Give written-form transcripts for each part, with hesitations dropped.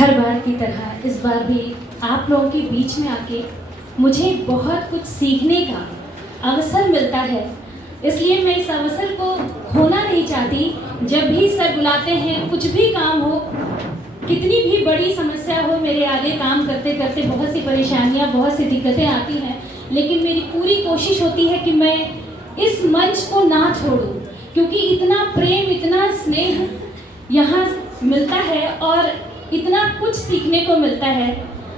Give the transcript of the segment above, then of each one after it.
हर बार की तरह इस बार भी आप लोगों के बीच में आके मुझे बहुत कुछ सीखने का अवसर मिलता है, इसलिए मैं इस अवसर को खोना नहीं चाहती। जब भी सर बुलाते हैं, कुछ भी काम हो, कितनी भी बड़ी समस्या हो, मेरे आगे काम करते करते बहुत सी परेशानियां, बहुत सी दिक्कतें आती हैं, लेकिन मेरी पूरी कोशिश होती है कि मैं इस मंच को ना छोड़ूं, क्योंकि इतना प्रेम, इतना स्नेह यहाँ मिलता है और इतना कुछ सीखने को मिलता है।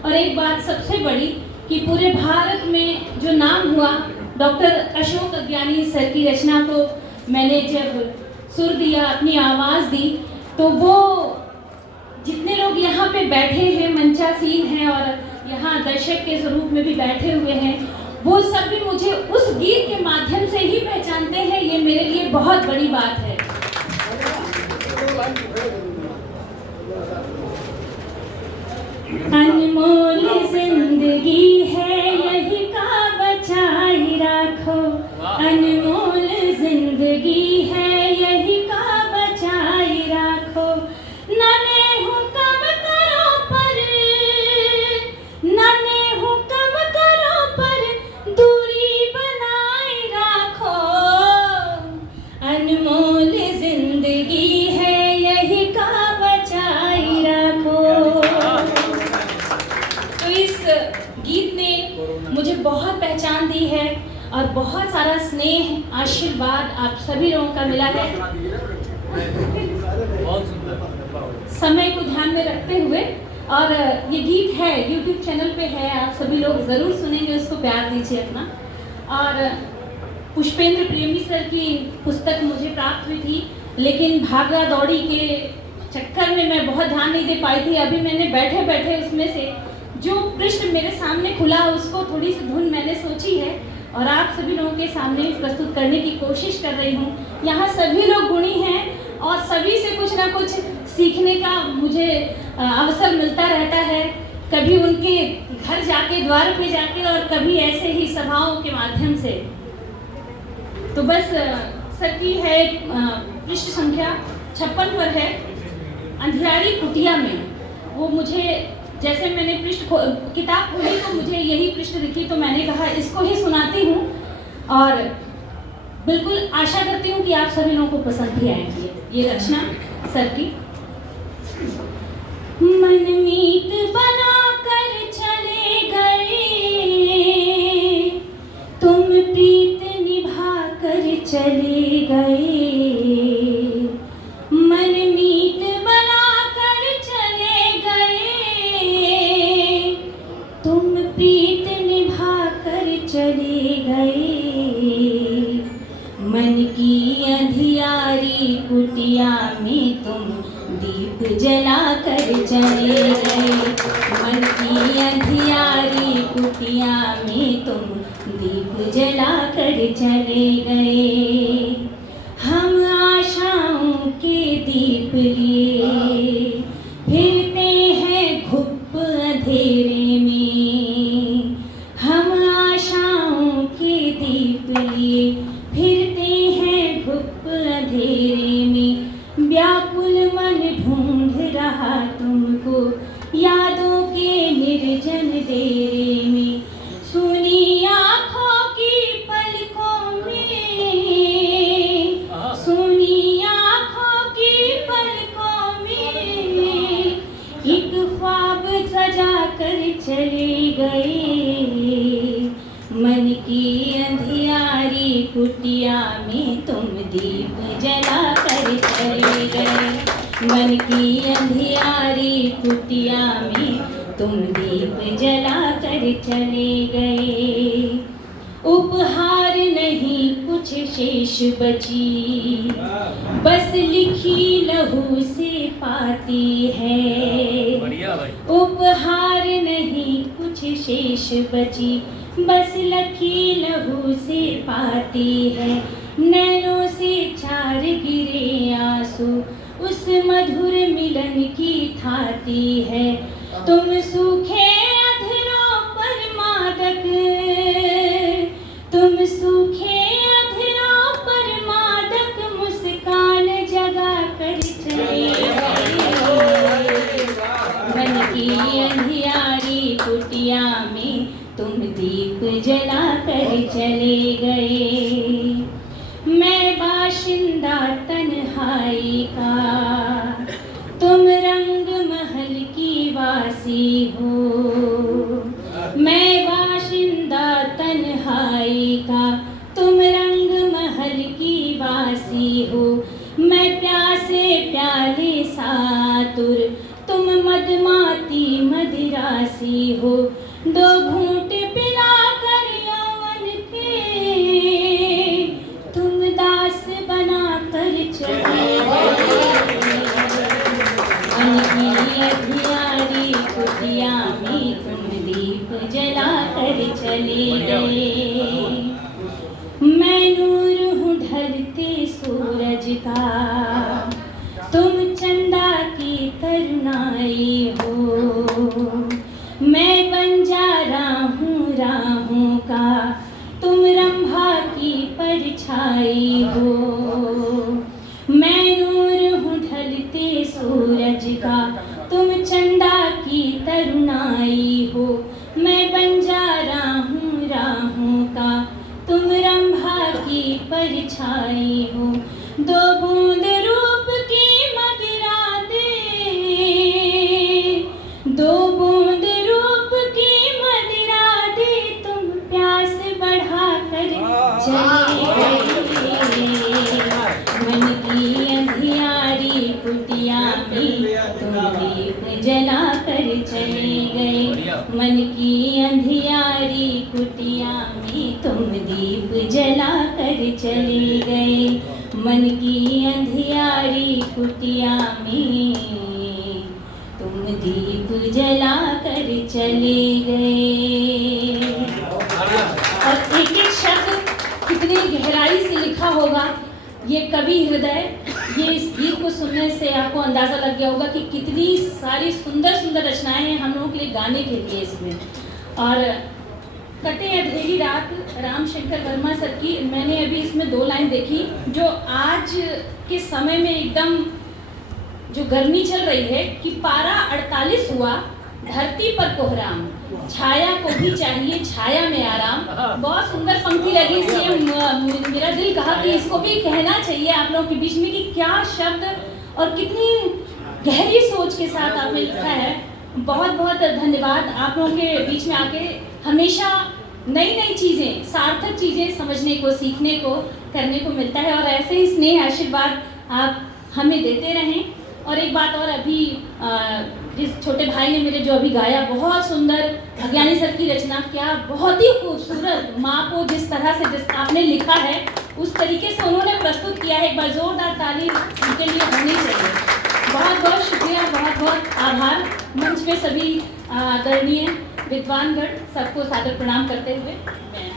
और एक बात सबसे बड़ी कि पूरे भारत में जो नाम हुआ, डॉक्टर अशोक अज्ञानी सर की रचना को मैंने जब सुर दिया, अपनी आवाज़ दी, तो वो जितने लोग यहाँ पे बैठे हैं, मंचासीन हैं और यहाँ दर्शक के स्वरूप में भी बैठे हुए हैं, वो सब भी मुझे उस गीत के माध्यम से ही पहचानते हैं। ये मेरे लिए बहुत बड़ी बात है। अनमोल जिंदगी है यही का बचाई राखो, अनमोल जिंदगी है यही का बचाई राखो। नने हूँ कम करो पर, नने हूँ कम करो पर दूरी बनाए राखो। अनमोल जिंदगी है यही का बचाई राखो। तो इस गीत ने मुझे बहुत पहचान दी है और बहुत सारा स्नेह, आशीर्वाद आप सभी लोगों का मिला है। समय को ध्यान में रखते हुए, और ये गीत है YouTube चैनल पे है, आप सभी लोग ज़रूर सुनेंगे, उसको प्यार दीजिए अपना। और पुष्पेंद्र प्रेमी सर की पुस्तक मुझे प्राप्त हुई थी, लेकिन भागा दौड़ी के चक्कर में मैं बहुत ध्यान नहीं दे पाई थी। अभी मैंने बैठे बैठे उसमें से जो पृष्ठ मेरे सामने खुला, उसको थोड़ी सी धुन मैंने सोची है और आप सभी लोगों के सामने प्रस्तुत करने की कोशिश कर रही हूँ। यहाँ सभी लोग गुणी हैं और सभी से कुछ ना कुछ सीखने का मुझे अवसर मिलता रहता है, कभी उनके घर जाके, द्वार पे जाके, और कभी ऐसे ही सभाओं के माध्यम से। तो बस सर की है पृष्ठ संख्या 56 पर है, अंधियारी कुटिया में। वो मुझे, जैसे मैंने किताब खोली तो मुझे यही पृष्ठ दिखी, तो मैंने कहा इसको ही सुनाती हूँ और बिल्कुल आशा करती हूँ कि आप सभी लोगों को पसंद भी आएगी ये रचना सर की। मनमीत बना कर चले गए, तुम प्रीत निभा कर चले गए। मनमीत बना कर चले गए, तुम प्रीत निभा कर चले गए। मन की अंधियारी कुटिया में तुम दीप जला कर चले गए। मन की अंधियारी कुटिया में तुम दीप जला कर चले गए। हम आशाओं के दीप लिए फिरते हैं घुप अंधेरे में। हम आशाओं के दीप लिए फिरते हैं घुप अंधेरे में। व्याकुल मन ढूंढ रहा तुमको यादों के निर्जन डेरे में। सुनी आँखों की पलकों में, सुनी आँखों की पलकों में एक ख्वाब सजा कर चले गए। मन की अंधियारी कुटिया में तुम दीप जला कर चले गए। मन की अंधियारी कुटिया में तुम दीप जला कर चले गए। उपहार नहीं कुछ शेष बची, बस लिखी लहू से पाती है। उपहार नहीं कुछ शेष बची, बस लखी लहू से पाती है। नैनों से चार गिरे आंसू उस मधुर मिलन की थाती है। तुम सूखे अधरों पर मादक, तुम सूखे अधरों पर मादक मुस्कान जगा कर चले गए। मधुमाती मदिरासी हो, दो घूंट पिला कर यौवन के तुम दास बना कर चले गए। मन की अधियारी कुटिया में तुम दीप जला कर चले गए। मैं नूर हूँ ढलते सूरज का, तुम चंदा की तरुणाई हो। मैं बंजारा हूँ राहों का, तुम रंभा की परछाई हो। मैं नूर हूँ ढलते सूरज का, तुम चंदा की तरुणाई हो। मैं बंजारा हूँ राहों का, तुम रंभा की परछाई हो। दो बूंद रूप की मदिरा दे, दो बूंद रूप की मदिरा दे, तुम प्यास बढ़ा कर चले गए। मन की अंधियारी कुटिया में तुम दीप जला कर चले गए। मन की अंधियारी कुटिया में तुम दीप जला कर चले गए। मन की अंधियारी कुटिया में तुम दीप जला कर चले गए। और एक एक शब्द कितनी गहराई से लिखा होगा ये कवि हृदय। ये इस गीत को सुनने से आपको अंदाजा लग गया होगा कि कितनी सारी सुंदर सुंदर रचनाएं हैं हम लोगों के लिए गाने के लिए इसमें। और कटे अंधेरी रात राम शंकर वर्मा सर की मैंने अभी इसमें 2 लाइन देखी जो आज के समय में एकदम जो गर्मी चल रही है कि पारा 48 हुआ, धरती पर कोहराम, छाया को भी चाहिए छाया में आराम। बहुत सुंदर पंक्ति लगी इसलिए मेरा दिल कहा कि इसको भी कहना चाहिए आप लोगों के बीच में कि क्या शब्द और कितनी गहरी सोच के साथ आपने लिखा है। बहुत बहुत धन्यवाद। आप लोगों के बीच में आके हमेशा नई नई चीज़ें, सार्थक चीज़ें समझने को, सीखने को, करने को मिलता है। और ऐसे ही स्नेह आशीर्वाद आप हमें देते रहें। और एक बात और, अभी जिस छोटे भाई ने मेरे जो अभी गाया, बहुत सुंदर अज्ञानी सर की रचना, क्या बहुत ही खूबसूरत। माँ को जिस तरह से जिस आपने लिखा है उस तरीके से उन्होंने प्रस्तुत किया है। एक बार जोरदार ताली उनके लिए होनी चाहिए। बहुत बहुत शुक्रिया, बहुत बहुत आभार। मंच पे सभी आदरणीय विद्वानगण सबको सादर प्रणाम करते हुए मैं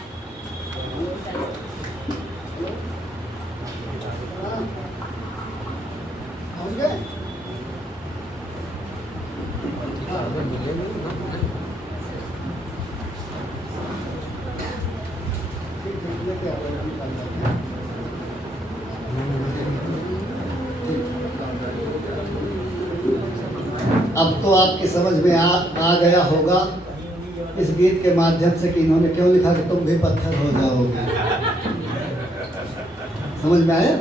अब तो आपकी समझ में आ गया होगा इस गीत के माध्यम से कि इन्होंने क्यों लिखा कि तुम भी पत्थर हो जाओगे। समझ में आया?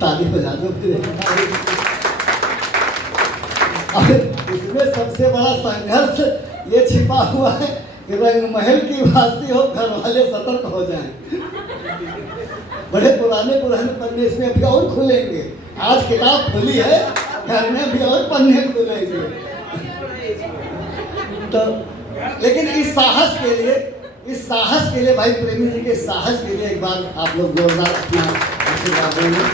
ताली बजा दो फिर। अब इसमें सबसे बड़ा संघर्ष ये छिपा हुआ है कि रंग महल की वासी हो, घर वाले सतर्क हो जाएं। बड़े पुराने पन्ने इसमें अभी और खुलेंगे। आज किताब खुली है, घर में भी और पन्ने खुलेंगे। तो लेकिन इस साहस के लिए भाई प्रेमी जी के साहस के लिए एक बार आप लोग जोरदार अपना आशीर्वाद देंगे।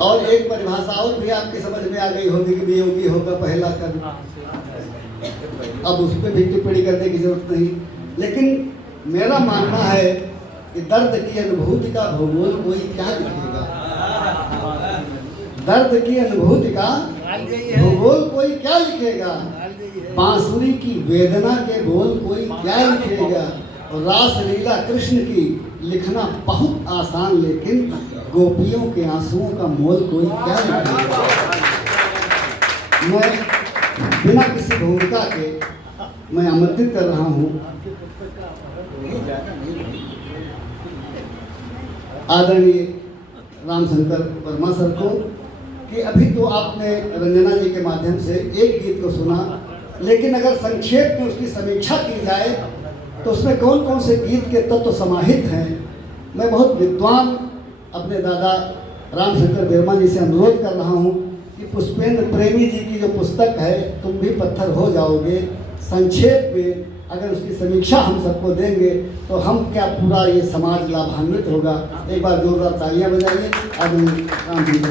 और एक परिभाषा और भी आपकी समझ में आ गई होगी कि वियोगी होगा पहला कर्म। अब उस पर भी टिप्पणी करने की जरूरत नहीं, लेकिन मेरा मानना है कि दर्द की अनुभूति का भूगोल कोई क्या लिखेगा। दर्द की अनुभूति का भूगोल कोई क्या लिखेगा। बांसुरी की वेदना के बोल कोई क्या लिखेगा। और रास लीला कृष्ण की लिखना बहुत आसान, लेकिन गोपियों के आंसुओं का मोल कोई क्या लिखेगा। मैं बिना किसी भूमिका के मैं आमंत्रित कर रहा हूँ आदरणीय रामशंकर वर्मा सर को कि अभी तो आपने रंजना जी के माध्यम से एक गीत को सुना, लेकिन अगर संक्षेप में उसकी समीक्षा की जाए तो उसमें कौन कौन से गीत के तत्व समाहित हैं। मैं बहुत विद्वान अपने दादा रामशंकर वर्मा जी से अनुरोध कर रहा हूँ कि पुष्पेंद्र प्रेमी जी की जो पुस्तक है तुम भी पत्थर हो जाओगे, संक्षेप में अगर उसकी समीक्षा हम सबको देंगे तो हम क्या पूरा ये समाज लाभान्वित होगा। एक बार जोरदार तालियां बजाइए। आदमी राम जी को